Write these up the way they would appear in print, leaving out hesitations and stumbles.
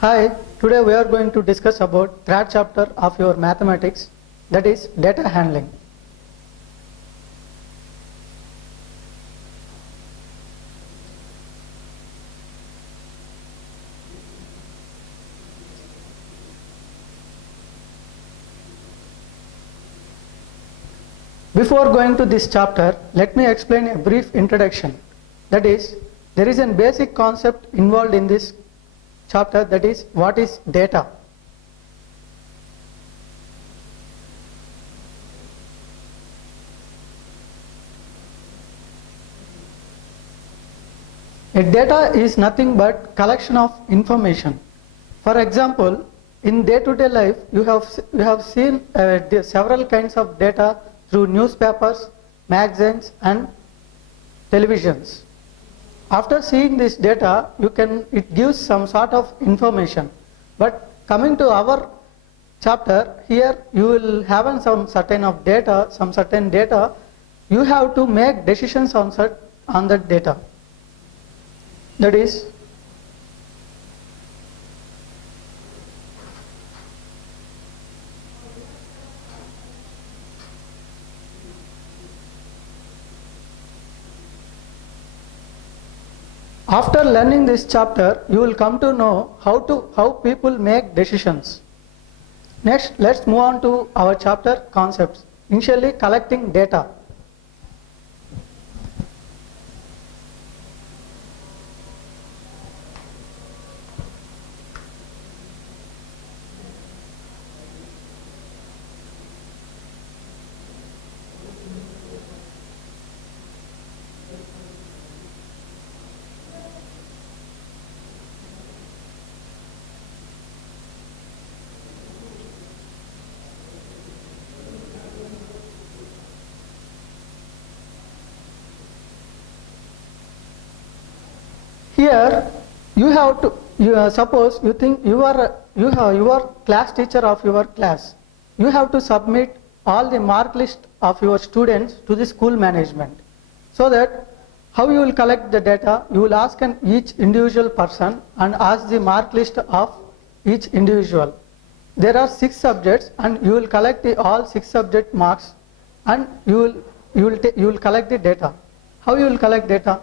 Hi, today we are going to discuss about third chapter of your mathematics, that is data handling. Before going to this chapter, let me explain a brief introduction. That is, there is a basic concept involved in this chapter, that is, what is data? A data is nothing but collection of information. For example, in day-to-day life, you have seen several kinds of data through newspapers, magazines, and televisions. After seeing this data, it gives some sort of information. But coming to our chapter, here you will have some certain data. You have to make decisions on that data. That is, after learning this chapter, you will come to know how people make decisions. Next, let's move on to our chapter concepts. Initially, collecting data. Here, suppose you think you are class teacher of your class. You have to submit all the mark list of your students to the school management. So that how you will collect the data, you will ask each individual person and ask the mark list of each individual. There are 6 subjects and you will collect all 6 subject marks and you will collect the data. How you will collect data?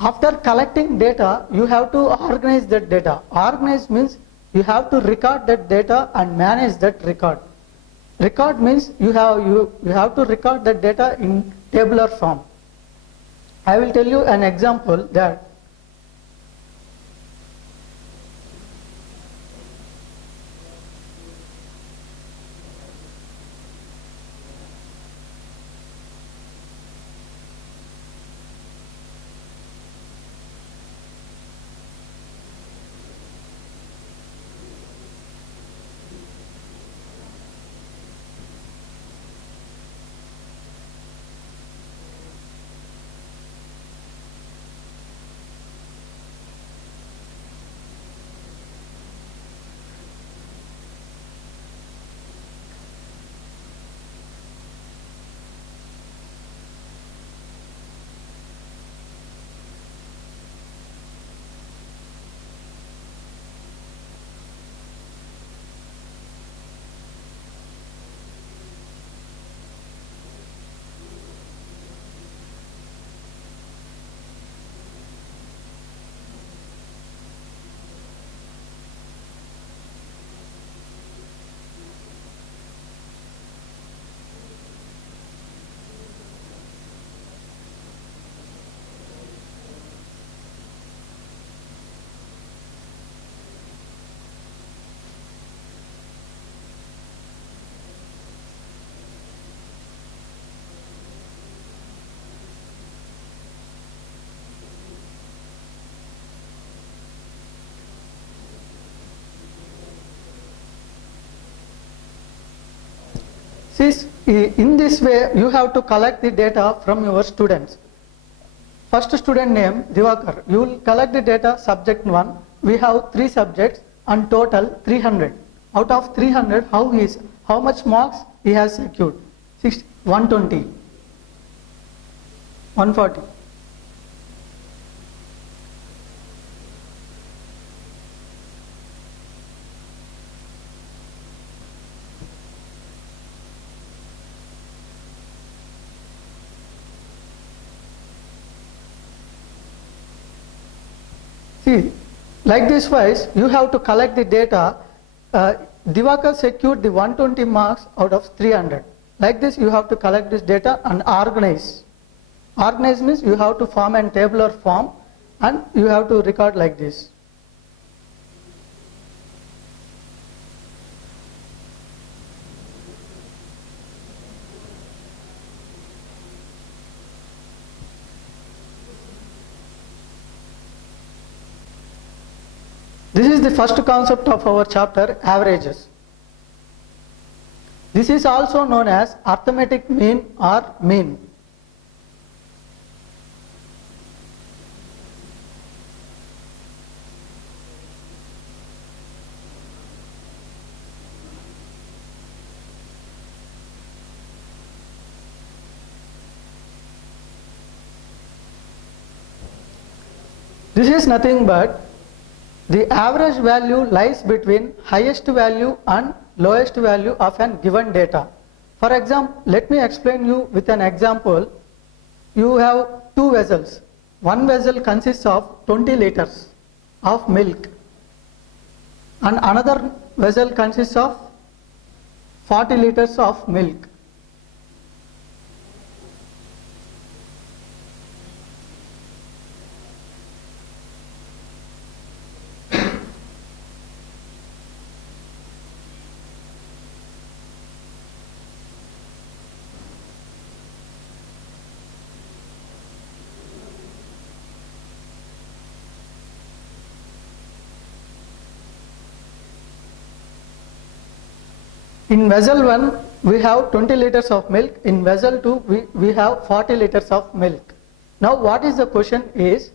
After collecting data, you have to organize that data. Organize means you have to record that data and manage that record. Record means you have to record that data in tabular form. I will tell you an example that in this way you have to collect the data from your students. First student name Divakar. You will collect the data subject 1. We have 3 subjects and total 300. Out of 300, how much marks he has secured? 120, 140. See, like this wise, you have to collect the data. Divakar secured the 120 marks out of 300. Like this, you have to collect this data and organize. Organize means you have to form a tabular form and you have to record like this. This is the first concept of our chapter, averages. This is also known as arithmetic mean or mean. This is nothing but the average value lies between highest value and lowest value of an given data. For example, let me explain you with an example. You have two vessels. One vessel consists of 20 liters of milk and another vessel consists of 40 liters of milk. In vessel 1, we have 20 liters of milk. In vessel 2, we have 40 liters of milk. Now what is the question is,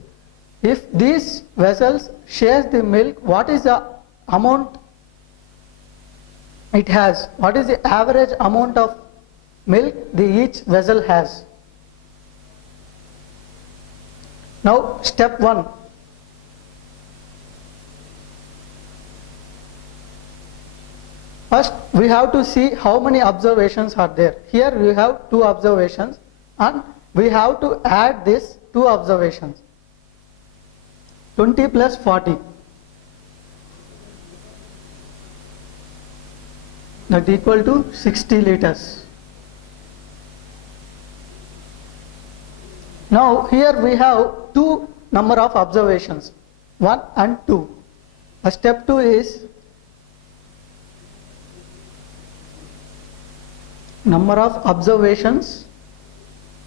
if these vessels shares the milk, what is the amount it has? What is the average amount of milk each vessel has? Now step 1. First, we have to see how many observations are there. Here we have 2 observations and we have to add these 2 observations. 20 plus 40. That equal to 60 liters. Now here we have 2 number of observations, 1 and 2. Step 2 is number of observations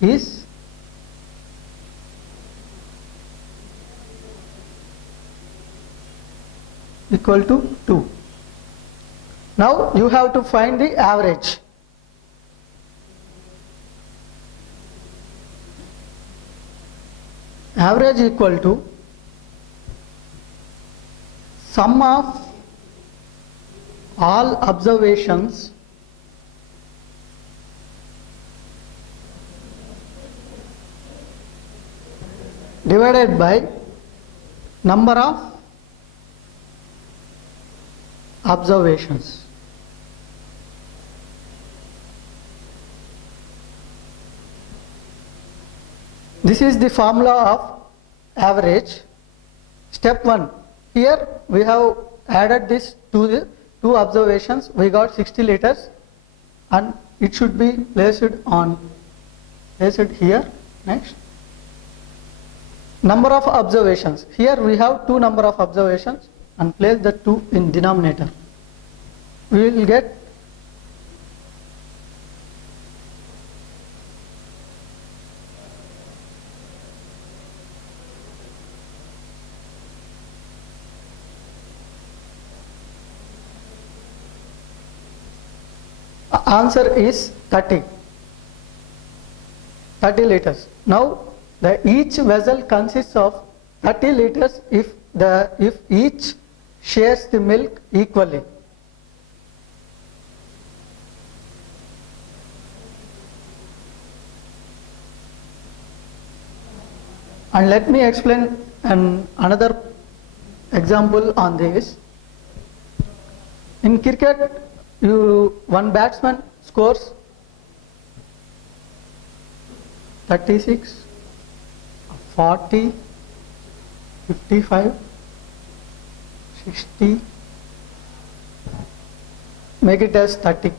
is equal to 2. Now you have to find the average. Average equal to sum of all observations divided by number of observations. This is the formula of average. Step 1. Here we have added this to the 2 observations. We got 60 liters and it should be placed here. Next. Number of observations. Here we have 2 number of observations and place the 2 in denominator. We will get answer is 30 liters. Now each vessel consists of 30 liters if each shares the milk equally. And let me explain another example on this. In cricket, one batsman scores 36, 40, 55, 60, make it as 30.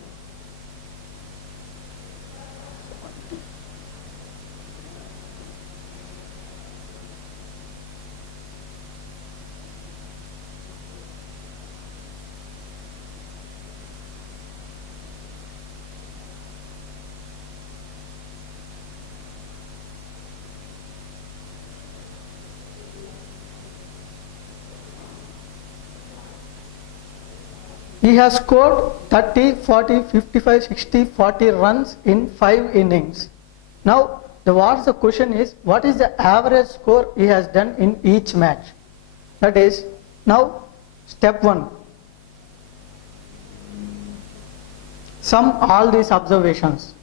He has scored 30, 40, 55, 60, 40 runs in 5 innings. Now, what's the question is, what is the average score he has done in each match? That is, now step 1. Sum all these observations.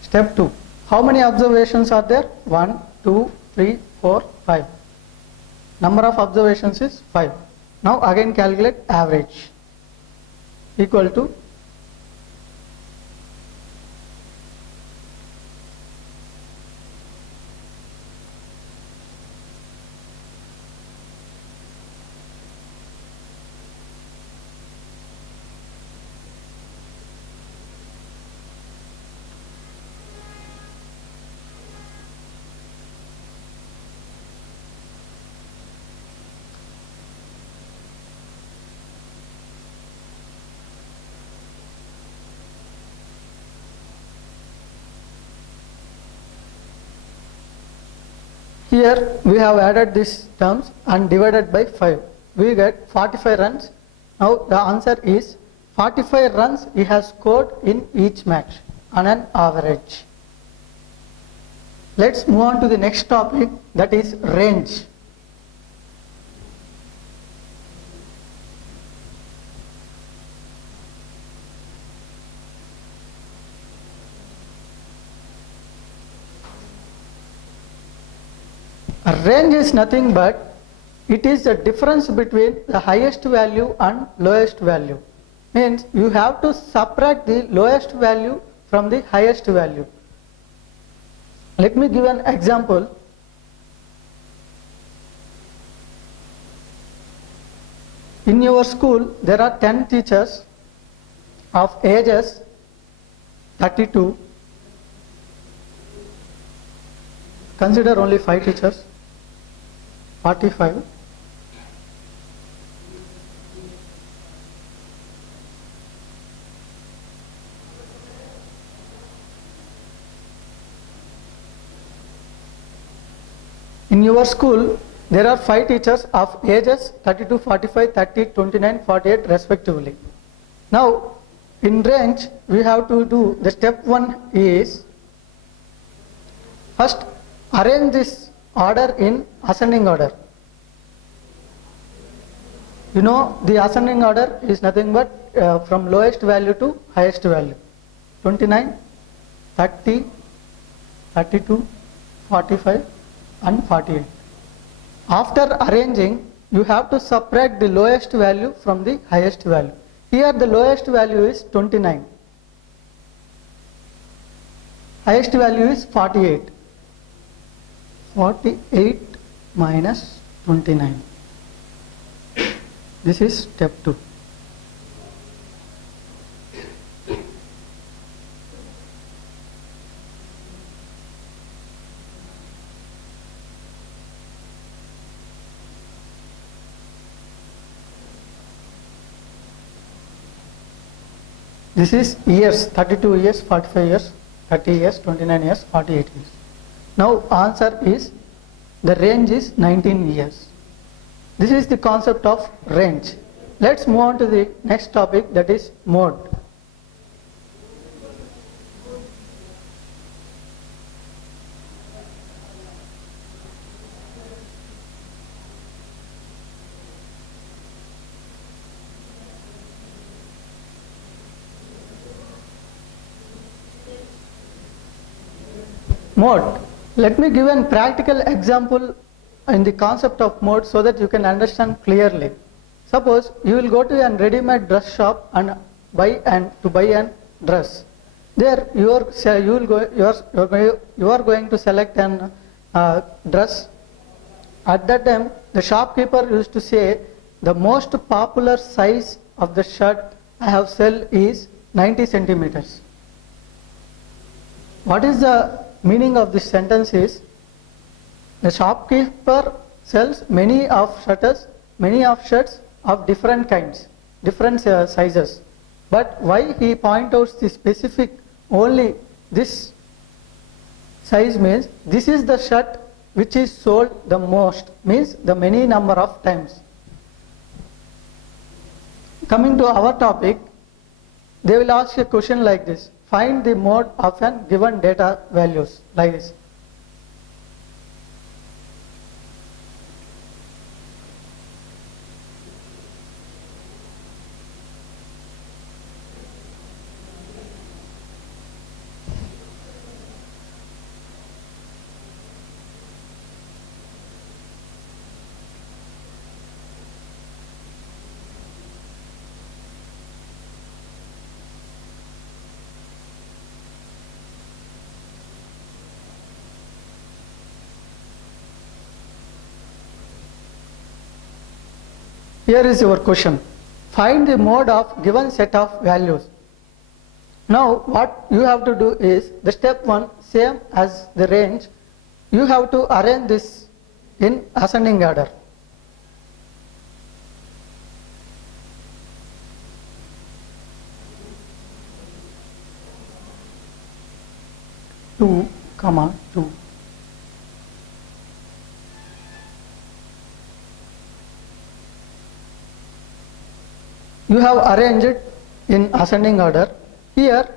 Step 2. How many observations are there? 1, 2, 3, 4, 5. Number of observations is 5. Now again calculate average equal to here we have added these terms and divided by 5. We get 45 runs. Now the answer is 45 runs he has scored in each match on an average. Let's move on to the next topic, that is range. A range is nothing but it is the difference between the highest value and lowest value. Means you have to subtract the lowest value from the highest value. Let me give an example. In your school there are 10 teachers of ages 32. Consider only 5 teachers. 45. In your school, there are 5 teachers of ages 32, 45, 30, 29, 48 respectively. Now, in range, we have to do the step 1 is first arrange this order in ascending order. You know the ascending order is nothing but from lowest value to highest value. 29, 30, 32, 45 and 48. After arranging, you have to subtract the lowest value from the highest value. Here the lowest value is 29. Highest value is 48. 48 minus 29. This is step 2. This is years, 32 years, 45 years, 30 years, 29 years, 48 years. Now answer is, the range is 19 years. This is the concept of range. Let's move on to the next topic, that is mode. Mode. Let me give a practical example in the concept of mode so that you can understand clearly. Suppose you will go to a ready-made dress shop and buy a dress. There you are going to select an dress. At that time, the shopkeeper used to say the most popular size of the shirt I have sell is 90 centimeters. What is the meaning of this sentence is, the shopkeeper sells many of shirts of different kinds, different sizes. But why he point out the specific only this size means this is the shirt which is sold the most, means the many number of times. Coming to our topic, they will ask a question like this: find the mode of an given data values, like this. Here is your question. Find the mode of given set of values. Now what you have to do is, the step 1, same as the range, you have to arrange this in ascending order. Two, comma, 2. You have arranged it in ascending order. Here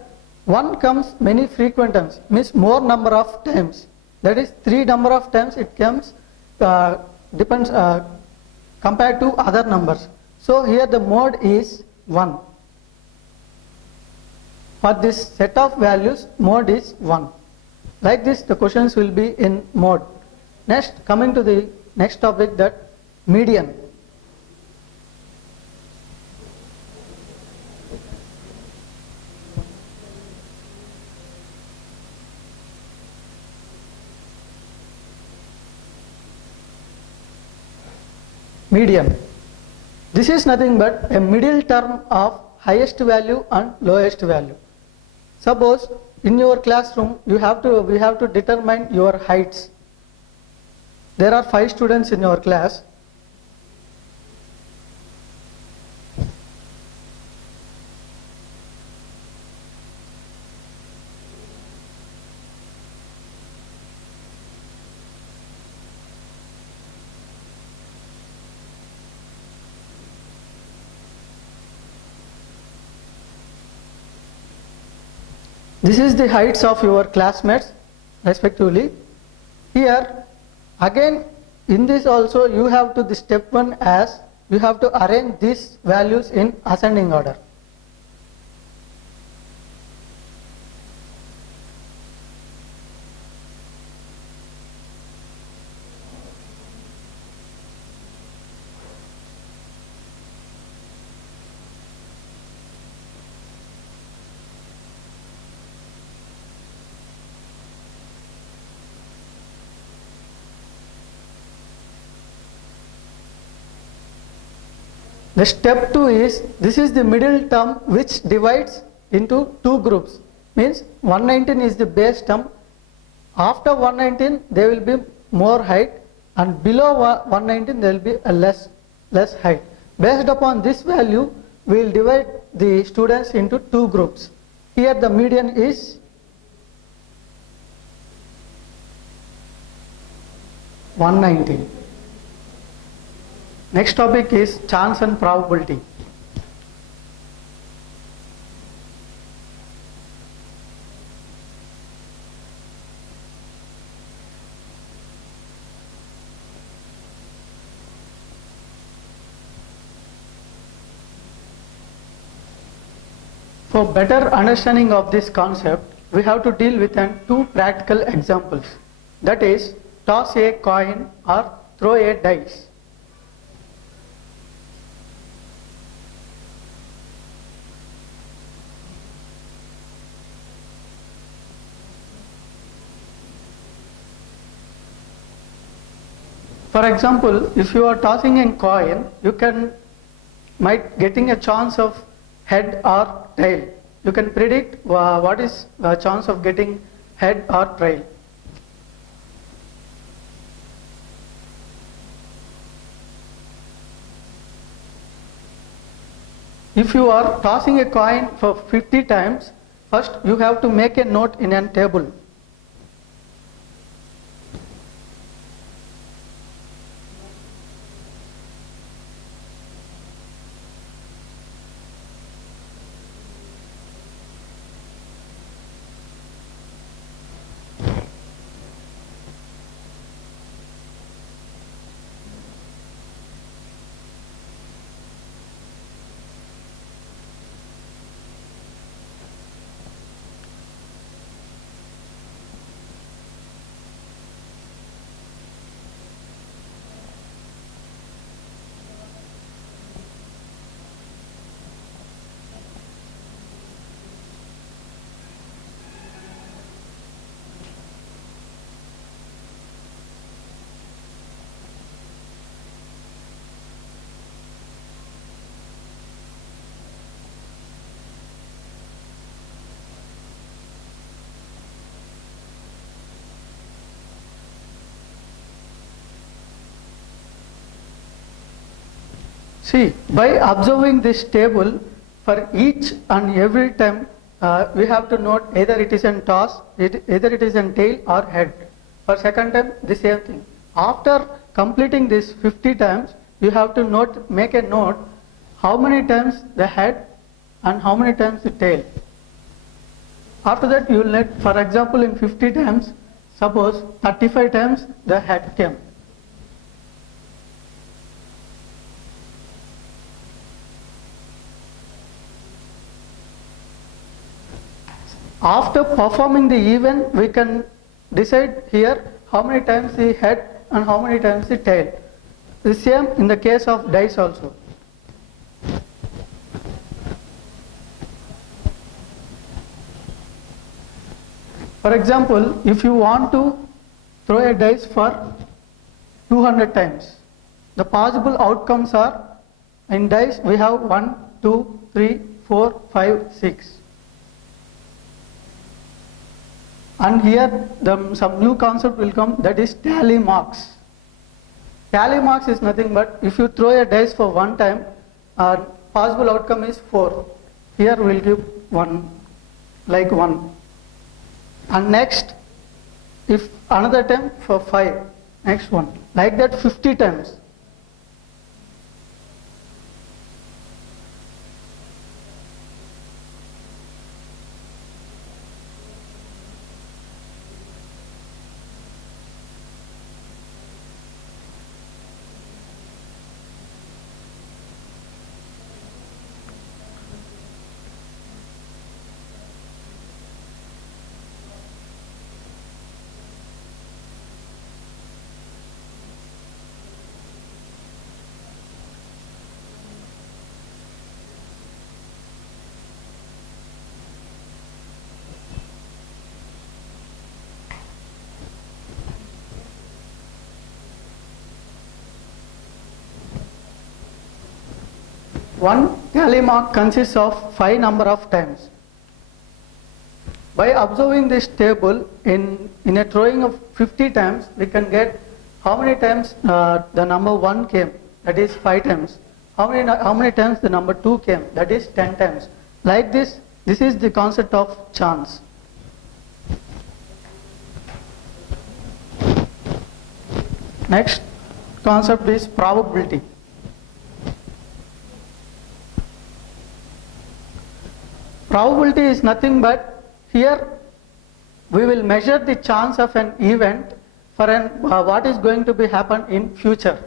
1 comes many frequent times, means more number of times, that is 3 number of times it comes, depends compared to other numbers. So here the mode is 1. For this set of values, mode is 1. Like this the questions will be in mode. Next, coming to the next topic, that median. Median. This is nothing but a middle term of highest value and lowest value. Suppose in your classroom we have to determine your heights. There are 5 students in your class. This is the heights of your classmates respectively. Here again in this also you have to, the step 1 as you have to arrange these values in ascending order. The step 2 is, this is the middle term which divides into 2 groups, means 119 is the base term. After 119 there will be more height, and below 119 there will be a less height. Based upon this value we will divide the students into 2 groups. Here the median is 119. Next topic is chance and probability. For better understanding of this concept, we have to deal with 2 practical examples. that is toss a coin or throw a dice. For example, if you are tossing a coin, you might getting a chance of head or tail. You can predict what is the chance of getting head or tail. If you are tossing a coin for 50 times, first you have to make a note in a table. See, by observing this table, for each and every time we have to note either it is a toss, either it is a tail or head. For second time, the same thing. After completing this 50 times, you have to make a note how many times the head and how many times the tail. After that, you will let, for example, in 50 times, suppose 35 times the head came. After performing the event, we can decide here how many times the head and how many times the tail. The same in the case of dice also. For example, if you want to throw a dice for 200 times, the possible outcomes are, in dice we have 1, 2, 3, 4, 5, 6. And here some new concept will come, that is tally marks. Tally marks is nothing but if you throw a dice for one time, possible outcome is 4. Here we will give 1, like 1. And next, if another time for 5, next one. Like that 50 times. One tally mark consists of 5 number of times. By observing this table, in a throwing of 50 times, we can get how many times the number 1 came, that is 5 times. How many times the number 2 came, that is 10 times. Like this is the concept of chance. Next concept is probability. Probability is nothing but, here we will measure the chance of an event for what is going to be happen in future.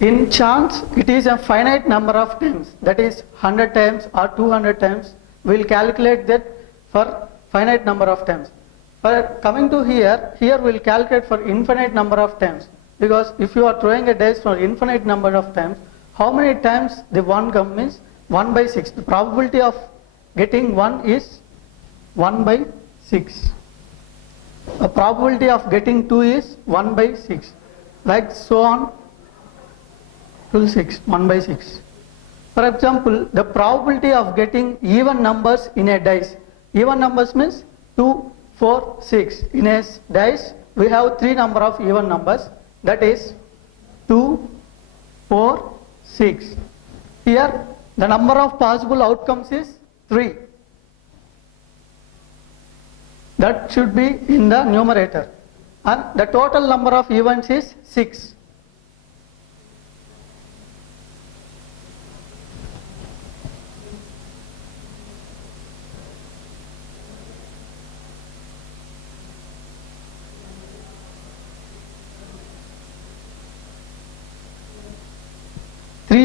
In chance, it is a finite number of times, that is 100 times or 200 times. We will calculate that for finite number of times. But coming to here we will calculate for infinite number of times, because if you are throwing a dice for infinite number of times, how many times the 1 comes means 1 by 6. The probability of getting 1 is 1 by 6. The probability of getting 2 is 1 by 6. Like so on till 6, 1 by 6. For example, the probability of getting even numbers in a dice. Even numbers means 2, 4, 6. In a dice, we have 3 number of even numbers, that is 2, 4, 6. Here, the number of possible outcomes is 3. That should be in the numerator. And the total number of events is 6.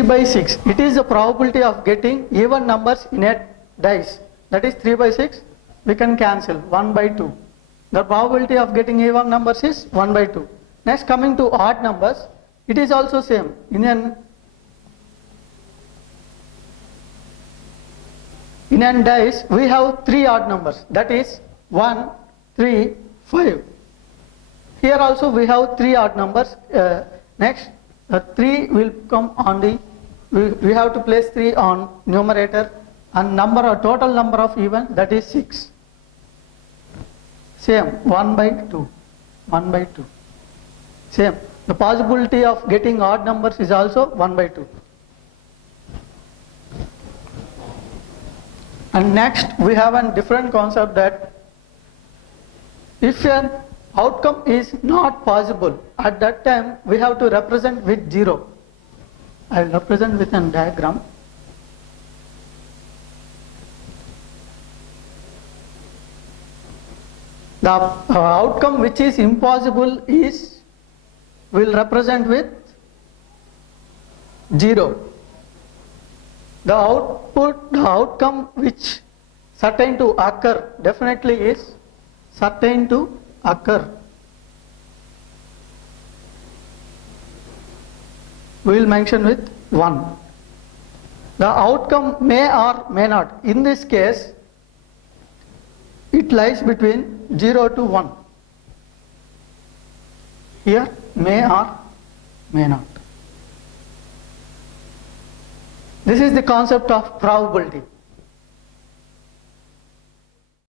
By 6, it is the probability of getting even numbers in a dice, that is 3 by 6, we can cancel 1 by 2. The probability of getting even numbers is 1 by 2. Next, coming to odd numbers, it is also same. In a dice, we have 3 odd numbers, that is 1, 3, 5. Here also we have 3 odd numbers. Next, 3 will come on the, we have to place 3 on numerator, and total number of events, that is 6. Same, 1 by 2, 1 by 2. Same, the possibility of getting odd numbers is also 1 by 2. And next we have a different concept, that if an outcome is not possible, at that time we have to represent with 0. I will represent with a diagram. The outcome which is impossible will represent with 0. The outcome which certain to occur definitely is certain to occur. We will mention with 1. The outcome may or may not. In this case, it lies between 0 to 1. Here, may or may not. This is the concept of probability.